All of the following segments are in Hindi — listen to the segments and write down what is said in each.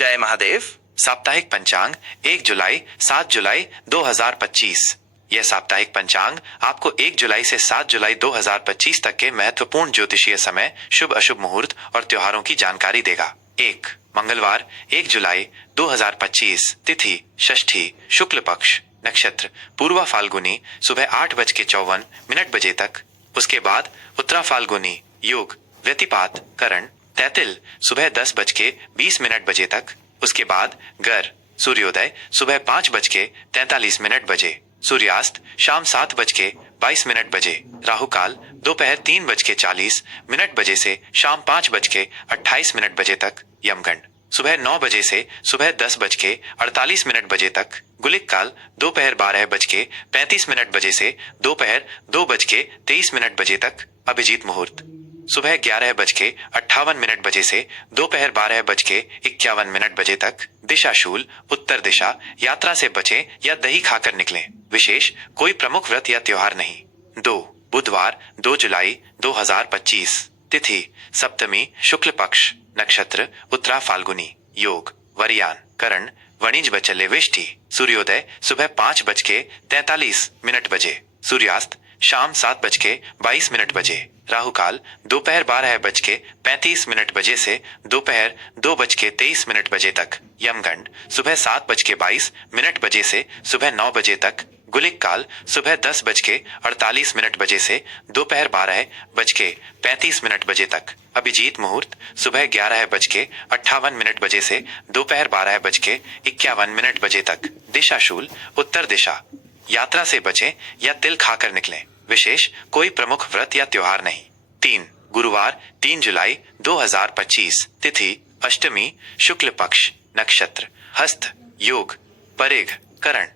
जय महादेव। साप्ताहिक पंचांग 1 जुलाई 7 जुलाई 2025। यह साप्ताहिक पंचांग आपको 1 जुलाई से 7 जुलाई 2025 तक के महत्वपूर्ण ज्योतिषीय समय, शुभ अशुभ मुहूर्त और त्योहारों की जानकारी देगा। 1 मंगलवार 1 जुलाई 2025, तिथि षष्ठी, शुक्ल पक्ष, नक्षत्र पूर्वा फाल्गुनी सुबह 8:54 बजे तक। उसके बाद उत्तरा फाल्गुनी, योग व्यतिपात करण तैतिल सुबह 10:20 बजे तक। उसके बाद गर सूर्योदय सुबह 5:43 बजे, सूर्यास्त शाम 7:22 बजे, राहु काल दोपहर 3:40 बजे से शाम 5:28 बजे तक, यमगंड सुबह 9 बजे से सुबह 10:48 बजे तक, गुलिक काल दोपहर 12:35 बजे से दोपहर 2:23 बजे तक, अभिजीत मुहूर्त सुबह 11:58 बजे से दोपहर 12:51 बजे तक, दिशा शूल उत्तर दिशा, यात्रा से बचें या दही खाकर निकलें, विशेष कोई प्रमुख व्रत या त्योहार नहीं। 2 बुधवार 2 जुलाई 2025, तिथि सप्तमी, शुक्ल पक्ष, नक्षत्र उत्तरा फाल्गुनी, योग वरियान करण वणिज बचले वेष्टि, सूर्योदय सुबह 5:43 बजे, सूर्यास्त शाम 7:22 बजे, राहु काल दोपहर 12:35 बजे से दोपहर 2:23 बजे तक, यमगंड सुबह 7:22 बजे से सुबह 9 बजे तक, गुलिक काल सुबह 10:48 बजे से दोपहर 12:35 बजे तक, अभिजीत मुहूर्त सुबह 11:58 बजे से दोपहर 12:51 बजे तक, दिशा शूल उत्तर दिशा, यात्रा से बचें या तिल खाकर निकलें, विशेष कोई प्रमुख व्रत या त्योहार नहीं। 3 गुरुवार 3 जुलाई 2025, तिथि अष्टमी, शुक्ल पक्ष, नक्षत्र हस्त, योग परेघ करण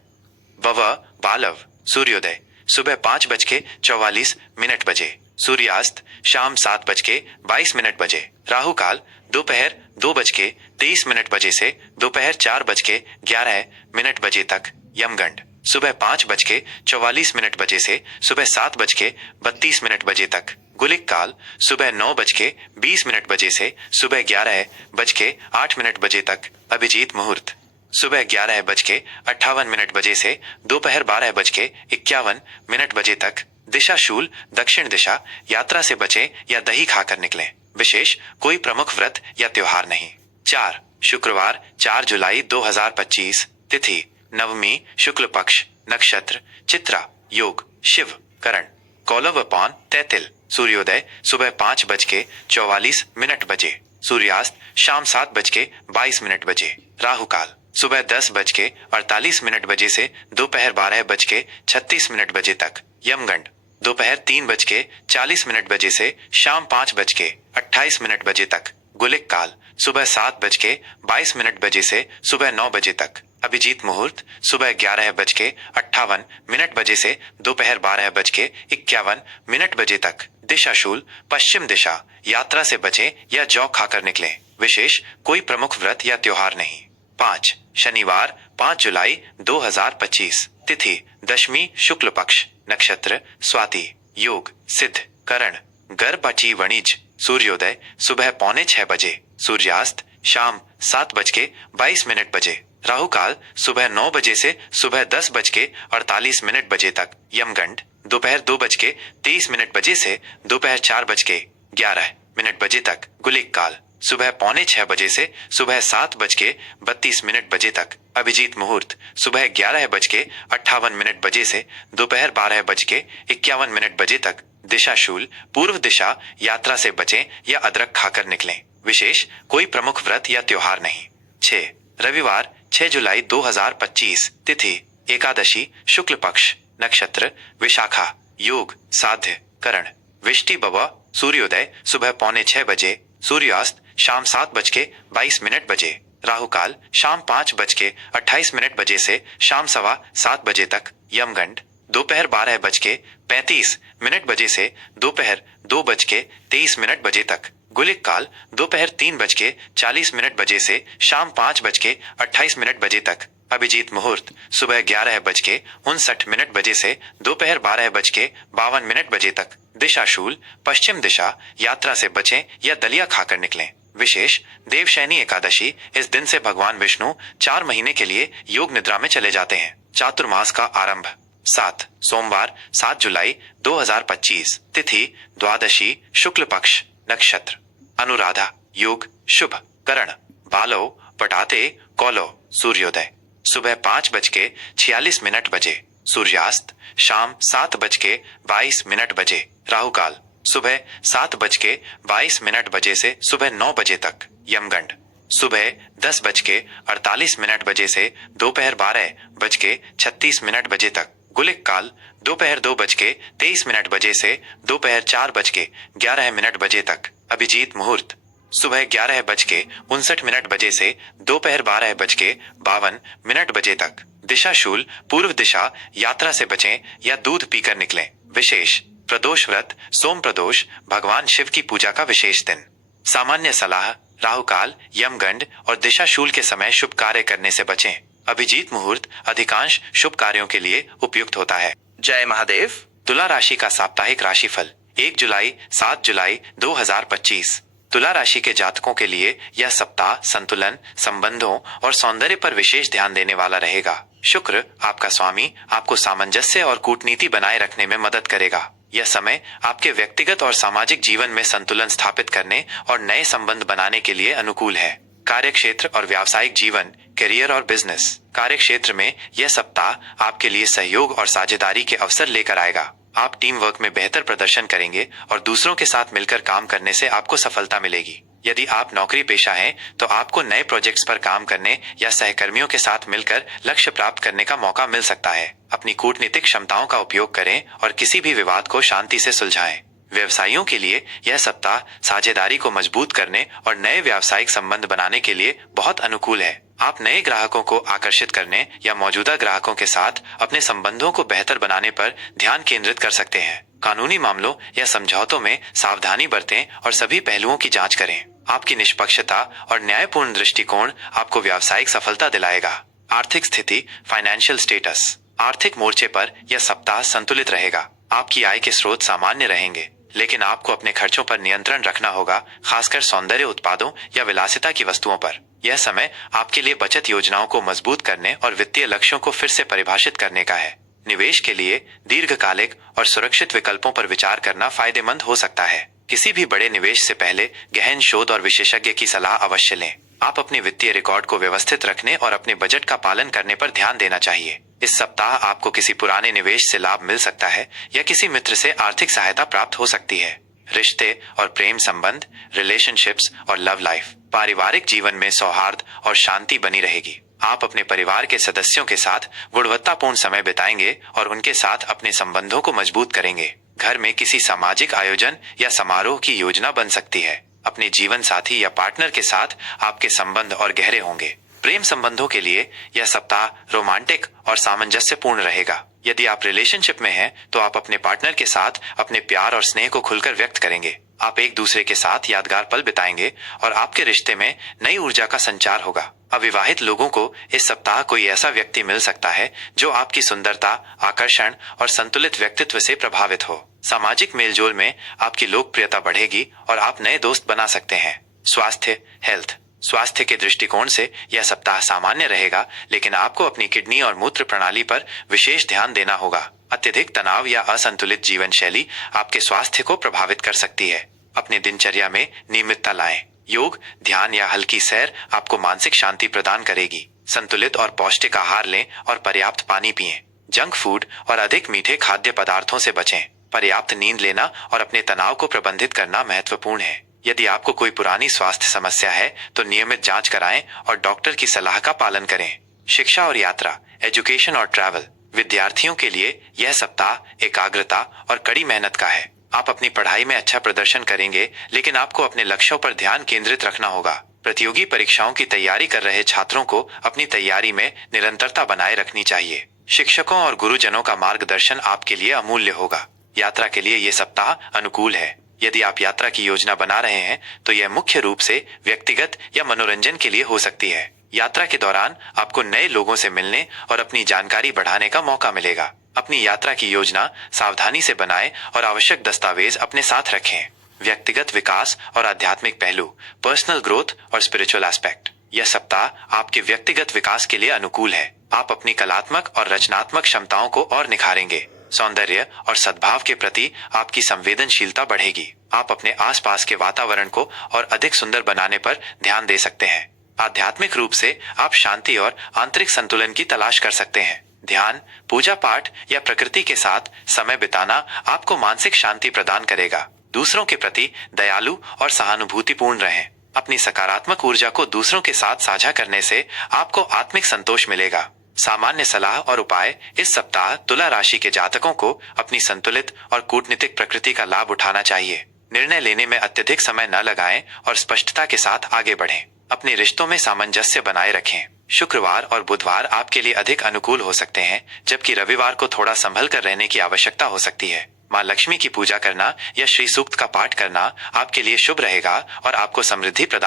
वव बालव, सूर्योदय सुबह 5:44 बजे, सूर्यास्त शाम 7:22 बजे, राहु काल दोपहर 2:23 बजे से दोपहर 4:11 बजे तक, यमगंड सुबह 5:44 बजे से सुबह 7:32 बजे तक, गुलिक काल सुबह 9:20 बजे से सुबह 11:08 बजे तक, अभिजीत मुहूर्त सुबह 11:58 बजे से दोपहर 12:51 बजे तक, दिशा शूल दक्षिण दिशा, यात्रा से बचें या दही खाकर निकलें, विशेष कोई प्रमुख व्रत या त्योहार नहीं। 4 शुक्रवार 4 जुलाई 2025, तिथि नवमी, शुक्ल पक्ष, नक्षत्र चित्रा, योग शिव करण कौलव पौन तैतिल, सूर्योदय सुबह 5:44 बजे, सूर्यास्त शाम 7:22 बजे, राहु काल सुबह 10:48 बजे से दोपहर 12:36 बजे तक, यमगंड दोपहर 3:40 बजे से शाम 5:28 बजे तक, गुलिक काल सुबह 7:22 बजे से सुबह 9 बजे तक, अभिजीत मुहूर्त सुबह 11:58 बजे से दोपहर 12:51 बजे तक, दिशा शूल पश्चिम दिशा, यात्रा से बचें या जौ खाकर निकलें, विशेष कोई प्रमुख व्रत या त्योहार नहीं। 5 शनिवार 5 जुलाई 2025, तिथि दशमी, शुक्ल पक्ष, नक्षत्र स्वाति, योग सिद्ध करण गर्भची वणिज, सूर्योदय सुबह 5:45 बजे, सूर्यास्त शाम 7:22 बजे, राहु काल सुबह 9 बजे से सुबह 10:48 बजे तक, यमगंड दोपहर 2:23 बजे से दोपहर 4:11 बजे तक, गुलिक काल सुबह 5:45 बजे से सुबह 7:32 बजे तक, अभिजीत मुहूर्त सुबह 11:58 बजे से दोपहर 12:51 बजे तक, दिशा शूल पूर्व दिशा, यात्रा से बचें या अदरक खाकर निकलें, विशेष कोई प्रमुख व्रत या त्योहार नहीं। 6 रविवार 6 जुलाई 2025, तिथि एकादशी, शुक्ल पक्ष, नक्षत्र विशाखा, योग साध्य करण विष्टि बवा, सूर्योदय सुबह 5:45 बजे, सूर्यास्त शाम 7:22 बजे, राहु काल शाम 5:28 बजे से शाम 7:15 बजे तक, यमगंड दोपहर 12:35 बजे से दोपहर 2:23 बजे तक, गुलिक काल दोपहर 3:40 बजे से शाम 5:28 बजे तक, अभिजीत मुहूर्त सुबह 11:59 बजे से दोपहर 12:52 बजे तक, दिशा शूल पश्चिम दिशा, यात्रा से बचें या दलिया खाकर निकलें, विशेष देवशयनी एकादशी, इस दिन से भगवान विष्णु 4 महीने के लिए योग निद्रा में चले जाते हैं। चातुर्मास का आरंभ 7 सोमवार 7 जुलाई 2025, तिथि द्वादशी, शुक्ल पक्ष, नक्षत्र अनुराधा, योग शुभ, करण बालो, पटाते, कौलो, सूर्योदय सुबह 5:46 बजे, सूर्यास्त शाम 7:22 बजे, राहु काल सुबह 7:22 बजे से सुबह 9 बजे तक, यमगंड सुबह 10:48 बजे से दोपहर 12:36 बजे तक, गुलिक काल दोपहर 2:23 बजे से दोपहर 4:11 बजे तक, अभिजीत मुहूर्त सुबह 11:59 बजे से दोपहर 12:52 बजे तक, दिशा शूल पूर्व दिशा, यात्रा से बचें या दूध पीकर निकलें। विशेष प्रदोष व्रत, सोम प्रदोष, भगवान शिव की पूजा का विशेष दिन। सामान्य सलाह, राहु काल, यमगंड और दिशा शूल के समय शुभ कार्य करने से बचें। अभिजीत मुहूर्त अधिकांश शुभ कार्यों के लिए उपयुक्त होता है। जय महादेव। तुला राशि का साप्ताहिक राशिफल 1 जुलाई 7 जुलाई 2025। तुला राशि के जातकों के लिए यह सप्ताह संतुलन, संबंधों और सौंदर्य पर विशेष ध्यान देने वाला रहेगा। शुक्र आपका स्वामी आपको सामंजस्य और कूटनीति बनाए रखने में मदद करेगा। यह समय आपके व्यक्तिगत और सामाजिक जीवन में संतुलन स्थापित करने और नए संबंध बनाने के लिए अनुकूल है। कार्यक्षेत्र और व्यावसायिक जीवन, करियर और बिजनेस। कार्यक्षेत्र में यह सप्ताह आपके लिए सहयोग और साझेदारी के अवसर लेकर आएगा। आप टीम वर्क में बेहतर प्रदर्शन करेंगे और दूसरों के साथ मिलकर काम करने से आपको सफलता मिलेगी। यदि आप नौकरी पेशा हैं, तो आपको नए प्रोजेक्ट्स पर काम करने या सहकर्मियों के साथ मिलकर लक्ष्य प्राप्त करने का मौका मिल सकता है। अपनी कूटनीतिक क्षमताओं का उपयोग करें और किसी भी विवाद को शांति से सुलझाएं। व्यवसायियों के लिए यह सप्ताह साझेदारी को मजबूत करने और नए व्यावसायिक संबंध बनाने के लिए बहुत अनुकूल है। आप नए ग्राहकों को आकर्षित करने या मौजूदा ग्राहकों के साथ अपने संबंधों को बेहतर बनाने पर ध्यान केंद्रित कर सकते हैं। कानूनी मामलों या समझौतों में सावधानी बरतें और सभी पहलुओं की जांच करें। आपकी निष्पक्षता और न्यायपूर्ण दृष्टिकोण आपको व्यावसायिक सफलता दिलाएगा। आर्थिक स्थिति, फाइनेंशियल स्टेटस। आर्थिक मोर्चे पर यह सप्ताह संतुलित रहेगा। आपकी आय के स्रोत सामान्य रहेंगे, लेकिन आपको अपने खर्चों पर नियंत्रण रखना होगा, खासकर सौंदर्य उत्पादों या विलासिता की वस्तुओं पर। यह समय आपके लिए बचत योजनाओं को मजबूत करने और वित्तीय लक्ष्यों को फिर से परिभाषित करने का है। निवेश के लिए दीर्घकालिक और सुरक्षित विकल्पों पर विचार करना फायदेमंद हो सकता है। किसी भी बड़े निवेश से पहले गहन शोध और विशेषज्ञ की सलाह अवश्य लें। आप अपने वित्तीय रिकॉर्ड को व्यवस्थित रखने और अपने बजट का पालन करने पर ध्यान देना चाहिए। इस सप्ताह आपको किसी पुराने निवेश से लाभ मिल सकता है या किसी मित्र से आर्थिक सहायता प्राप्त हो सकती है। रिश्ते और प्रेम संबंध, रिलेशनशिप्स और लव लाइफ। पारिवारिक जीवन में सौहार्द और शांति बनी रहेगी। आप अपने परिवार के सदस्यों के साथ गुणवत्तापूर्ण समय बिताएंगे और उनके साथ अपने संबंधों को मजबूत करेंगे। घर में किसी सामाजिक आयोजन या समारोह की योजना बन सकती है। अपने जीवन साथी या पार्टनर के साथ आपके संबंध और गहरे होंगे। प्रेम संबंधों के लिए यह सप्ताह रोमांटिक और सामंजस्यपूर्ण रहेगा। यदि आप रिलेशनशिप में हैं, तो आप अपने पार्टनर के साथ अपने प्यार और स्नेह को खुलकर व्यक्त करेंगे। आप एक दूसरे के साथ यादगार पल बिताएंगे और आपके रिश्ते में नई ऊर्जा का संचार होगा। अविवाहित लोगों को इस सप्ताह कोई ऐसा व्यक्ति मिल सकता है जो आपकी सुंदरता, आकर्षण और संतुलित व्यक्तित्व से प्रभावित हो। सामाजिक मेलजोल में आपकी लोकप्रियता बढ़ेगी और आप नए दोस्त बना सकते हैं। स्वास्थ्य, हेल्थ। स्वास्थ्य के दृष्टिकोण से यह सप्ताह सामान्य रहेगा, लेकिन आपको अपनी किडनी और मूत्र प्रणाली पर विशेष ध्यान देना होगा। अत्यधिक तनाव या असंतुलित जीवन शैली आपके स्वास्थ्य को प्रभावित कर सकती है। अपने दिनचर्या में नियमितता लाएं। योग, ध्यान या हल्की सैर आपको मानसिक शांति प्रदान करेगी। संतुलित और पौष्टिक आहार लें और पर्याप्त पानी पिएं। जंक फूड और अधिक मीठे खाद्य पदार्थों से बचें। पर्याप्त नींद लेना और अपने तनाव को प्रबंधित करना महत्वपूर्ण है। यदि आपको कोई पुरानी स्वास्थ्य समस्या है, तो नियमित जांच कराएं और डॉक्टर की सलाह का पालन करें। शिक्षा और यात्रा, एजुकेशन और ट्रैवल। विद्यार्थियों के लिए यह सप्ताह एकाग्रता और कड़ी मेहनत का है। आप अपनी पढ़ाई में अच्छा प्रदर्शन करेंगे, लेकिन आपको अपने लक्ष्यों पर ध्यान केंद्रित रखना होगा। प्रतियोगी परीक्षाओं की तैयारी कर रहे छात्रों को अपनी तैयारी में निरंतरता बनाए रखनी चाहिए। शिक्षकों और गुरुजनों का मार्गदर्शन आपके लिए अमूल्य होगा। यात्रा के लिए यह सप्ताह अनुकूल है। यदि आप यात्रा की योजना बना रहे हैं, तो यह मुख्य रूप से व्यक्तिगत या मनोरंजन के लिए हो सकती है। यात्रा के दौरान आपको नए लोगों से मिलने और अपनी जानकारी बढ़ाने का मौका मिलेगा। अपनी यात्रा की योजना सावधानी से बनाएं और आवश्यक दस्तावेज अपने साथ रखें। व्यक्तिगत विकास और आध्यात्मिक पहलू, पर्सनल ग्रोथ और स्पिरिचुअल एस्पेक्ट। यह सप्ताह आपके व्यक्तिगत विकास के लिए अनुकूल है। आप अपनी कलात्मक और रचनात्मक क्षमताओं को और निखारेंगे। सौंदर्य और सद्भाव के प्रति आपकी संवेदनशीलता बढ़ेगी। आप अपने आसपास के वातावरण को और अधिक सुंदर बनाने पर ध्यान दे सकते हैं। आध्यात्मिक रूप से आप शांति और आंतरिक संतुलन की तलाश कर सकते हैं। ध्यान, पूजा पाठ या प्रकृति के साथ समय बिताना आपको मानसिक शांति प्रदान करेगा। दूसरों के प्रति दयालु और सहानुभूतिपूर्ण रहें। अपनी सकारात्मक ऊर्जा को दूसरों के साथ साझा करने से आपको आत्मिक संतोष मिलेगा। सामान्य सलाह और उपाय। इस सप्ताह तुला राशि के जातकों को अपनी संतुलित और कूटनीतिक प्रकृति का लाभ उठाना चाहिए। निर्णय लेने में अत्यधिक समय न लगाएं और स्पष्टता के साथ आगे बढ़ें। अपने रिश्तों में सामंजस्य बनाए रखें। शुक्रवार और बुधवार आपके लिए अधिक अनुकूल हो सकते हैं, जबकि रविवार को थोड़ा संभल कर रहने की आवश्यकता हो सकती है। माँ लक्ष्मी की पूजा करना या श्री सूक्त का पाठ करना आपके लिए शुभ रहेगा और आपको समृद्धि प्रदान